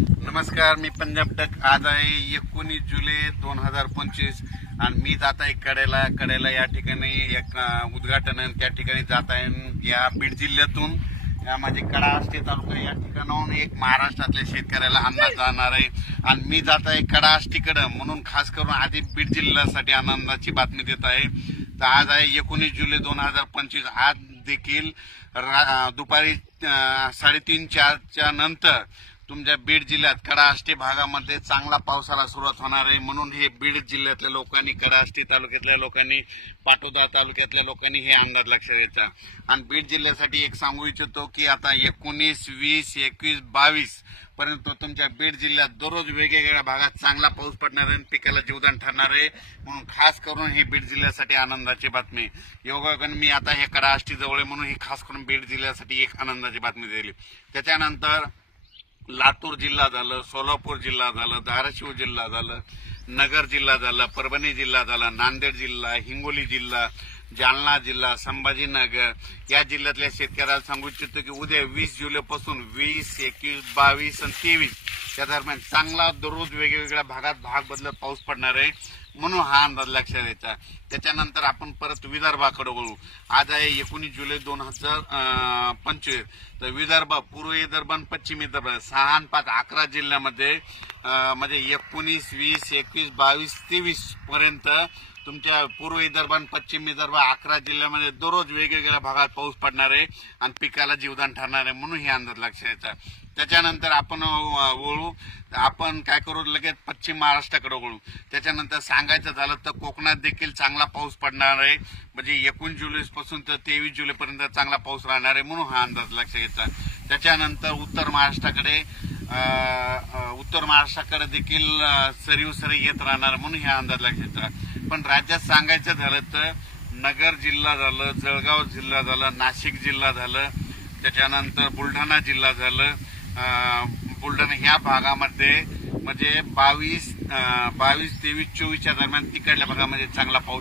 नमस्कार, मी पंजाब डक। आज आहे 19 जुलै 2025 आणि मी जात आहे कडेला या ठिकाणी एक उद्घाटन आहे। त्या ठिकाणी जात आहे या बीड जिल्ह्यातून माझे कडा आष्टी तालुका या ठिकाणाहून एक महाराष्ट्रातल्या शेतकऱ्याला अंदाज जाणार आहे आणि मी जात आहे कडा आष्टीकडे, म्हणून खास करून आधी बीड जिल्ह्यासाठी आनंदाची बातमी देत आहे। तर आज आहे 19 जुलै 2025। आज देखील दुपारी 3:30-4च्या नंतर तुमच्या बीड जिल्ह्यात कडा आष्टी भागामध्ये चांगला पावसाला सुरुवात होणार आहे। म्हणून हे बीड जिल्ह्यातल्या लोकांनी, कडा आष्टी तालुक्यातल्या लोकांनी, पाटोदा तालुक्यातल्या लोकांनी हे अंदाज लक्षात घ्यायचा। आणि बीड जिल्ह्यासाठी एक सांगू इच्छितो की आता 19, 20, 21, 22 पर्यंत तुमच्या बीड जिल्ह्यात दररोज वेगवेगळ्या भागात चांगला पाऊस पडणार आहे, पिकाला जीवदान ठरणार आहे। म्हणून खास करून ही बीड जिल्ह्यासाठी आनंदाची बातमी। योगायोगाने मी आता हे कडा आष्टी जवळ आहे म्हणून ही खास करून बीड जिल्ह्यासाठी एक आनंदाची बातमी दिली। त्याच्यानंतर लातूर जिल्हा झालं, सोलापूर जिल्हा झालं, धाराशिव जिल्हा झालं, नगर जिल्हा झालं, परभणी जिल्हा झाला, नांदेड जिल्हा, हिंगोली जिल्हा, जालना जिल्हा, संभाजीनगर या जिल्ह्यातल्या शेतकऱ्याला सांगू इच्छितो की उद्या 20 जुलैपासून 20, 21, 22 आणि 23 या दरम्यान चांगला दररोज वेगवेगळ्या भागात भाग बदलत पाऊस पडणार आहे, म्हणून हा अंदाज लक्षात घ्यायचा। त्याच्यानंतर आपण परत विदर्भाकडे वळू। आज आहे 19 जुलै 2025। तर विदर्भ, पूर्व विदर्भ आणि पश्चिम विदर्भ 6 आणि 5 11 जिल्ह्यामध्ये म्हणजे 19, 20, 21, 22, 23 पर्यंत तुमच्या पूर्व विदर्भ आणि पश्चिम विदर्भ 11 जिल्ह्यामध्ये दररोज वेगवेगळ्या भागात पाऊस पडणार आहे आणि पिकाला जीवदान ठरणार आहे, म्हणून हे अंदाज लक्षात घ्यायचा। त्याच्यानंतर आपण वळू, आपण काय करू, लगेच पश्चिम महाराष्ट्राकडे वळू। त्याच्यानंतर सांगायचं झालं तर कोकणात देखील चांगला पाऊस पडणार आहे, म्हणजे 19 जुलैपासून तर 23 जुलैपर्यंत चांगला पाऊस राहणार आहे, म्हणून हा अंदाज लक्षात घ्यायचा। त्याच्यानंतर उत्तर महाराष्ट्राकडे देखील सरी येत राहणार, म्हणून हा अंदाज लक्षात घ्यायचा। पण राज्यात सांगायचं झालं तर नगर जिल्हा झालं, जळगाव जिल्हा झालं, नाशिक जिल्हा झालं, त्याच्यानंतर बुलढाणा जिल्हा झालं, बुलढाणा ह्या भागामध्ये म्हणजे 22, 23, 24च्या दरम्यान तिकडल्या भागामध्ये चांगला पाऊस